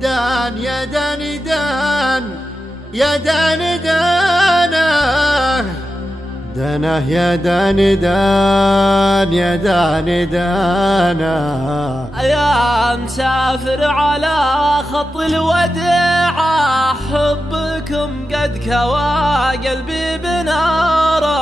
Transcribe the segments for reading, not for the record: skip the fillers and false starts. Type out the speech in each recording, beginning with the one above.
دان يا دان دان يا دان دانه دانه يا دان دان يا دان دانه يا مسافر على خط الوداع حبكم قد كوى قلبي بناره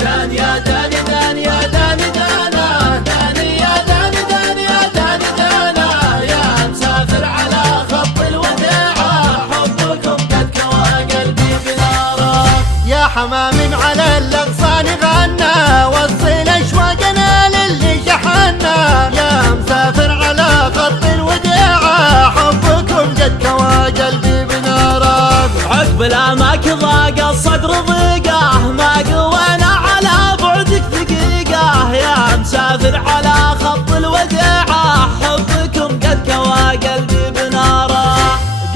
دان يا دان دان يا دان دانا دان يا دان دان يا دان دانا يا مسافر على خط الوداع حبكم قد كوى قلبي بناره يا حمام على الأغصان غنى وصل أشواقنا للي شحنا يا مسافر على خط الوداع حبكم قد كوى قلبي بناره عقب الأماك ضاق الصدر ضيقه ما قوينا على بعدك دقيقة يا مسافر على خط الوداع حبكم قد كوى قلبي بناره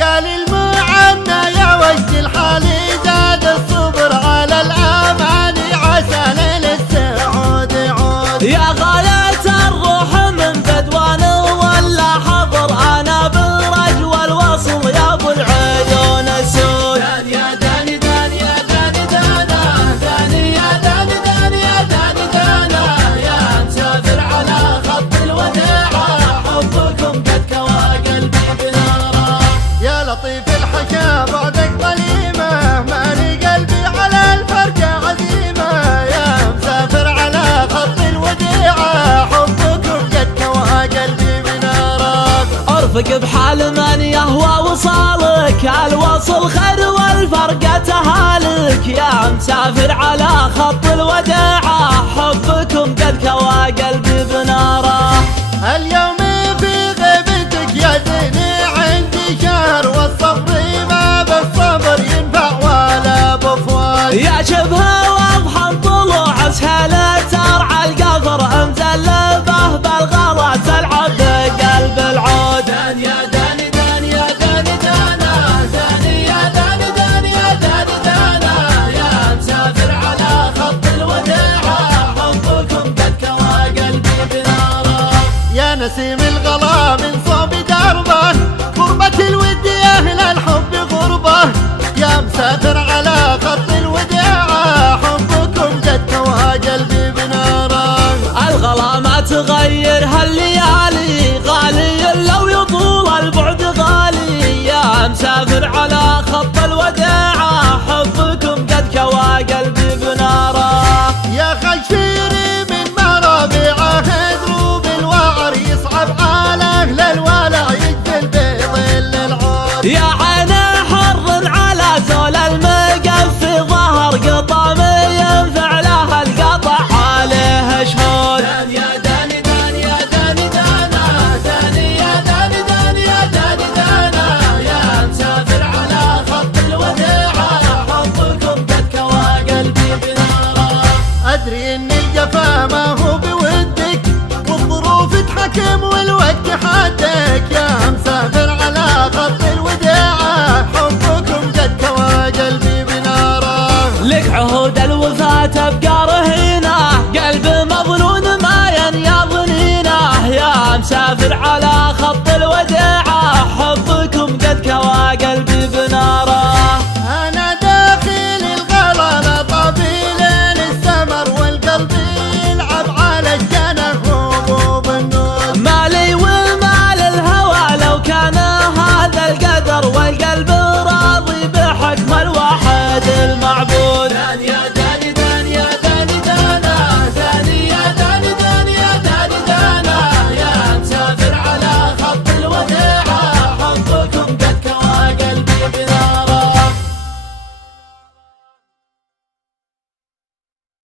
قال المعنى يا وجد الحال زاد الصبر على الأماني عسى ليل السعود يعود يا غاية الروح من بدوان ولا حضر أنا بالرج والوصل يا أبو العيون السود دان يا دان دان يا دان دانا دان يا دان دان يا دان دانا يا مسافر على خط الوداع حبكم قد كوى قلبي بناره يا لطيف الحكا بعدك ظليمة مالي قلبي على الفرقة عزيمة يا مسافر على خط الوديعة حبكم قد كوى قلبي بنارك ارفق بحال من يهوى وصالك الوصل خير والفرقة تهالك يا مسافر على خط الوداع حبكم قد كوى قلبي بناره اليوم في غيبتك يا زيني عندي شهر والصبر ما بالصبر ينفع ولا بفوات يا شبه واضحا طلوع سهلة ترعى القفر مزلبه بالغلا تلعب بقلب العود دان يا دان دان يا دان دانا دان يا دان دان يا دان دانا يا مسافر على خط الوداع حبكم قد كوى قلبي بناره يا نسيم الغلا من صوب دربه غربة الود يا أهل الحب غربة يا مسافر على خط الوداع حبكم قد كوى قلبي بناره الغلا ما تغير هالليالي غالي لو يطول البعد غالي يا مسافر على خط الوداع حبكم قد كوى قلبي بناره يا خشيري من مرابعه دروب الوعر يصعب على أهل الولع يجفل بظل العود يا عين حر على زول المقف ظهر قطام ينفع له القطع عليه شهود دان يا دان دان يا دان دانا دان يا دان دان يا دان دانا يا مسافر على خط الوداع حبكم قد كوى قلبي بناره أدري إن الجفا ما هو بودك والظروف تحكم والوقت حدك يا مسافر على خط الوداع حبكم قد كوى قلبي بناره لك عهود الوفاة تبقى رهينه قلب مظنون ما ينيا ظنينه يا مسافر على خط الوداع